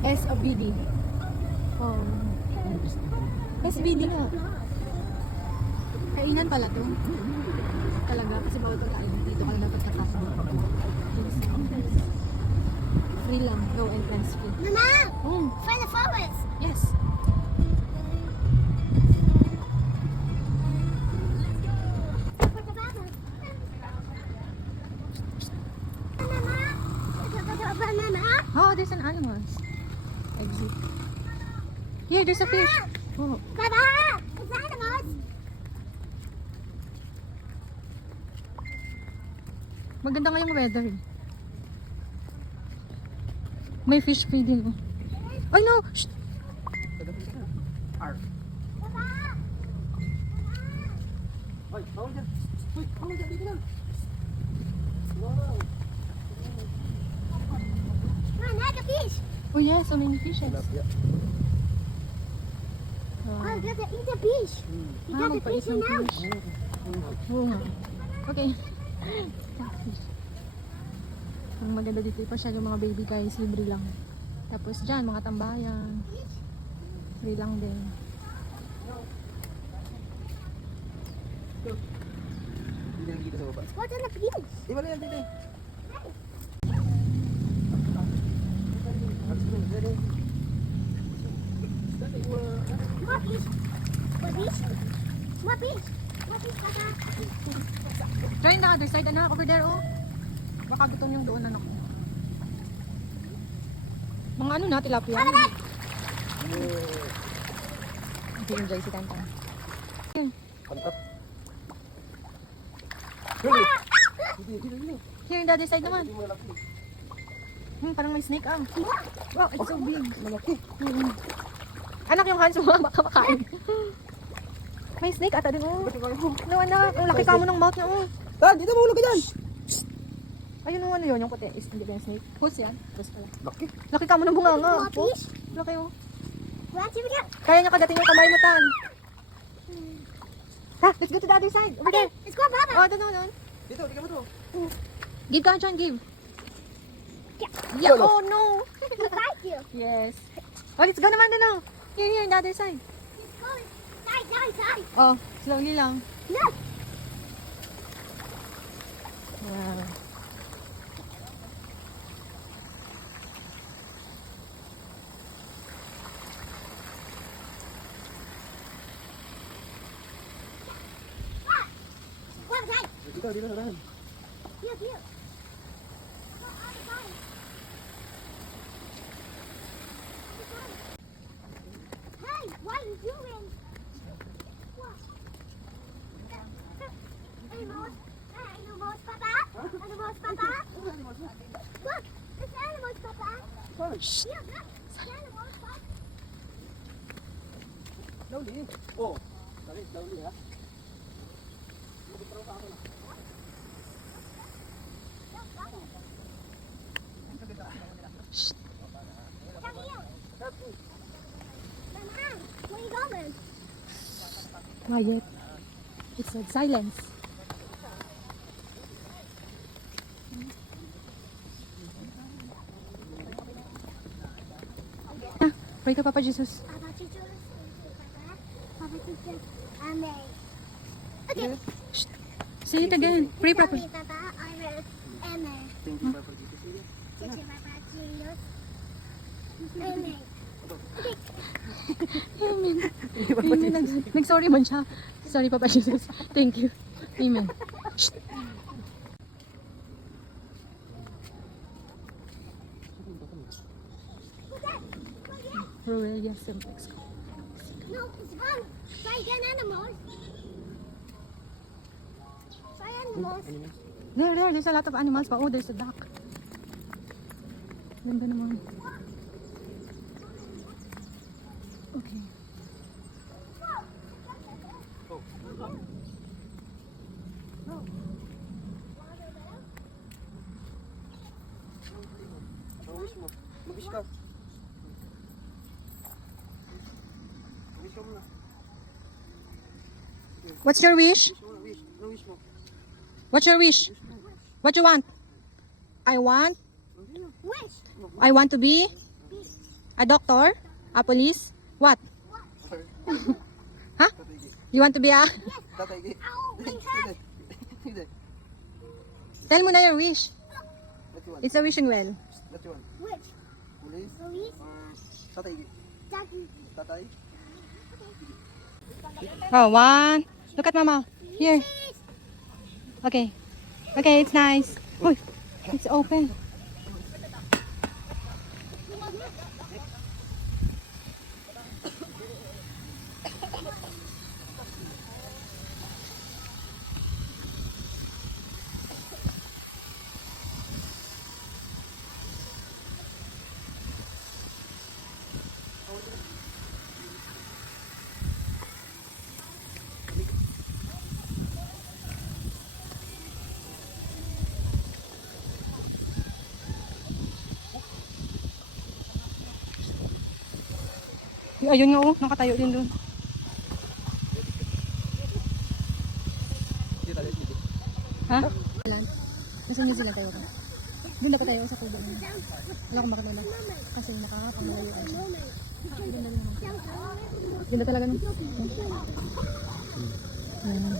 SBD. Oh. SBD nga. Kainan pala to. Talaga, kasi bawal pagkain. Dito ka na dapat nakasama. Free lang. No entrance fee. Mama! Oh. Find the flowers! Yes. Oh, there's an animals. Exit. Here, there's a fish. Oh. Papa! It's animals! Maganda ngayong weather eh. May fish feeding. Oh. Ay no! Shh! Papa! Ay, bawal dyan. Uy, bawal dyan. Dito lang. Wow. Man, I got a fish! Oh yes, so many fishes. Tilapia. Oh, I got to eat the fish! You got the magpait fish ng now! fish. Oo nga. Okay. Fish. Ang maganda dito ipasyal yung mga baby guys, libre lang. Tapos dyan, mga tambayan. Free lang din. Hindi lang kita sa baba. What's on the fish? Iba lang yan, dito. More fish! More fish! More fish! More fish, Papa! Try the other side, anak, over there, oh. Baka gutom yung doon, anak. Mga ano na, tilapia. Enjoy si Tantan. Pantap. Here in the other side naman. Parang may snake, ah. Wow, it's so big. Malaki. Anak, yung hands mo, baka makain. May snake ata din, oh. No, anak, ang laki ka mo ng mouth niya, oh. Ah, dito mahulog ka dyan. Ayun, ano yun, yung puti. Is hindi ba yung snake? Puss yan. Puss pala. Laki. Laki ka mo ng bunganga. More fish! Laki, oh. Watch it again! Kaya niya kagatin yung kamay mo, Tan. Ha, let's go to the other side. Over Okay, there. let's go, Papa! Oh, doon. Dito, di ka ba to? Give ka dyan, give. Yeah. Yeah. Oh, no. Thank you! Yes. Oh, let's go naman doon, oh. Here, the other side. Let's go! Side! Oh, slowly lang. No! Wow. One side! Dito, dito, sarahan. Here! Other side! Hey, what are you doing? What? Animals? Animals, Papa? Animals, Papa? Look, it's animals, Papa. Shh. Here, look, it's animals, Papa. Slowly. Oh. Sorry, slowly ha. Come here. Mama, where are you going? Quiet. It's like silence. Ah, pray ka, Papa Jesus. Papa teaches. Papa teaches. Amen. Okay. Shh. Say it again. Pray, Papa. Papa, Amen. Amen. Thank you, Papa Jesus. Teacher, Papa Jesus. Amen. Amen. Amen. Nag-sorry man siya. Sorry, Papa Jesus. Thank you. Amen. Shh. Ruel, yes, Mexico. No, it's fun. Try again, animals. Try animals. There, there's a lot of animals pa. Oh, there's a duck. Ganda naman. Okay. Mag-wish mo. Mag-wish ka. Mag-wish ka muna. What's your wish? Wish mo na, wish. Ano wish mo? What's your wish? What you want? I want Wish. to be A doctor? A police? What? Huh? You want to be a... Tatay, di. Ow, big hat. Hindi. Tell mo na your wish. What you want? It's a wishing well. What you want? Which? Police? Police? Tatay, di. Daddy. Tatay? Oh, one. Look at mama. Here. Okay. Okay, it's nice. Uy, it's open. Ayun nga oh, nakatayo din doon. Hindi tayo, hindi. Ha? Zealand. Nasa New Zealand tayo ba? Doon dapat tayo sa kubo. Wala akong makatulog. Kasi nakakapamalayo ay siya. Ganda lang. Ganda talaga nung. Ayan.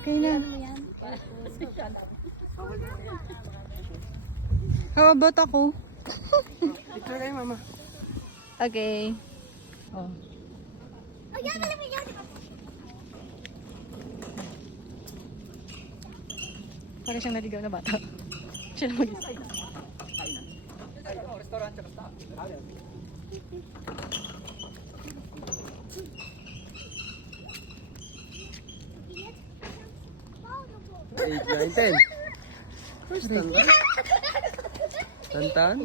Okay na. How about ako? Picture kayo, mama. Okay. Oh. Oh, yan, alam mo yan. Para siyang naligaw na bata. Siya na mag-isa. Restaurant, tsaka stop. 8, 9, 10. First, Tantan. Tantan.